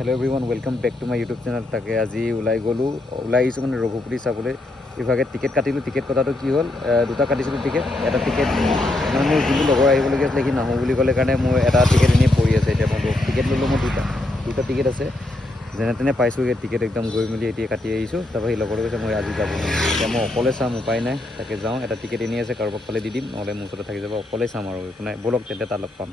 Hello' everyone, welcome back to my YouTube channel. তাকে আজি ওলাই আহিছোঁ মানে ৰঘুপতি চাবলৈ। ইভাগে টিকেট কাটিলোঁ। টিকেট কটাটো কি হ'ল, দুটা কাটিছিলোঁ টিকেট। এটা টিকেট মানে মোৰ যোনটো লগৰ আহিবলগীয়া আছিলে সি নাহোঁ বুলি ক'লে কাৰণে মোৰ এটা টিকেট এনেই পৰি আছে। এতিয়া মই টিকেট ল'লোঁ, মই দুটা টিকেট আছে। যেনে তেনে পাইছোঁগৈ টিকেট, একদম গৈ মেলি এতিয়া কাটি আহিছোঁ। তাৰপৰা সি লগৰটো কৈছে মই আজি যাব নোৱাৰোঁ, এতিয়া মই অকলে চাম, উপায় নাই। তাকে যাওঁ, এটা টিকেট এনেই আছে, কাৰোবাক পালে দি দিম, নহ'লে মোৰ ওচৰতে থাকি যাব। অকলে চাম আৰু একো নাই, ব'লক তেন্তে তাত লগ পাম।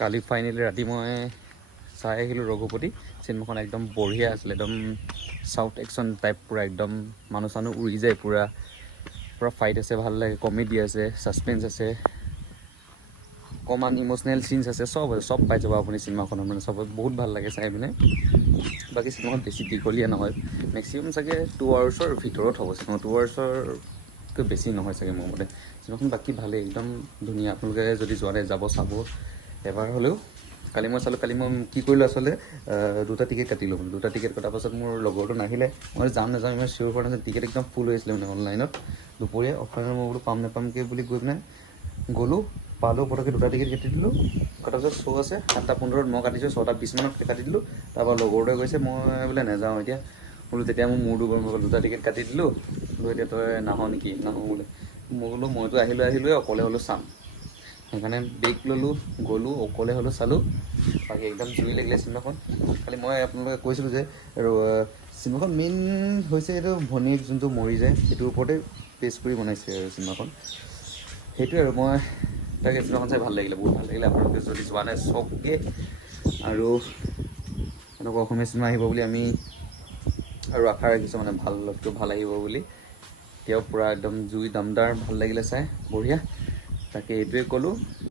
কালি ফাইনেলি ৰাতি মই চাই আহিলোঁ ৰঘুপতি। চিনেমাখন একদম বঢ়িয়া আছিলে, একদম চাউথ একশ্যন টাইপ, পূৰা একদম মানুহ চানুহ উৰি যায়, পূৰা ফাইট আছে, ভাল লাগে, কমেডি আছে, ছাছপেঞ্চ আছে, অকণমান ইম'চনেল চিনছ আছে, চব পাই যাব আপুনি চিনেমাখনত। মানে চব বহুত ভাল লাগে চাই পিনে। বাকী চিনেমাখন বেছি দীঘলীয়া নহয়, মেক্সিমাম চাগে 2 আৱাৰ্ছৰ ভিতৰত হ'ব চিনেমা, 2 আৱাৰ্ছতকৈ বেছি নহয় চাগে মোৰ মতে চিনেমাখন। বাকী ভালেই, একদম ধুনীয়া। আপোনালোকে যদি যোৱা নাই যাব, চাব এবাৰ হ'লেও। কালি মই চালোঁ, কালি মই কি কৰিলোঁ আচলতে, দুটা টিকেট কাটিলোঁ। দুটা টিকেট কটাৰ পাছত মোৰ লগৰটো নাহিলে, মই যাম নাযাম ইমান চিয়'ৰ হোৱা নাছিল। টিকেট একদম ফুল হৈছিলে মানে অনলাইনত। দুপৰীয়া অফলাইনত মই বোলো পাম নাপামকৈ বুলি গৈ পিনে গ'লোঁ, পালোঁ, পটককৈ দুটা টিকেট কাটি দিলোঁ। কটাৰ পিছত শ্ব' আছে 7:15, মই কাটিছোঁ 6:20 কাটি দিলোঁ। তাৰপৰা লগৰটোৱে কৈছে মই বোলে নাযাওঁ এতিয়া। বোলো তেতিয়া মোৰ মূৰটো গৰম হৈ গ'ল, দুটা টিকেট কাটি দিলোঁ, বোলো এতিয়া তই নাহ নেকি? নাহোঁ বোলে। মই বোলো মইতো আহিলোঁৱে, অকলে হ'লেও চাম। সেইকাৰণে ব্ৰেক ল'লোঁ, গ'লোঁ, অকলে হ'লেও চালোঁ। বাকী একদম জুই লাগিলে চিনেমাখন। খালি মই আপোনালোকে কৈছিলোঁ যে চিনেমাখন মেইন হৈছে এইটো ভনীয়েক যোনটো মৰি যায়, সেইটোৰ ওপৰতে বেছ কৰি বনাইছে আৰু চিনেমাখন। সেইটোৱে আৰু মই তাকে চিনেমাখন চাই ভাল লাগিলে, বহুত ভাল লাগিলে। আপোনালোকে যদি যোৱা নাই চাওকগৈ। আৰু এনেকুৱা অসমীয়া চিনেমা আহিব বুলি আমি আৰু আশা ৰাখিছোঁ, মানে ভালতকৈ ভাল আহিব বুলি। এতিয়াও পূৰা একদম জুই দামদাৰ, ভাল লাগিলে চাই, বঢ়িয়া। তাকে এইটোৱে ক'লোঁ।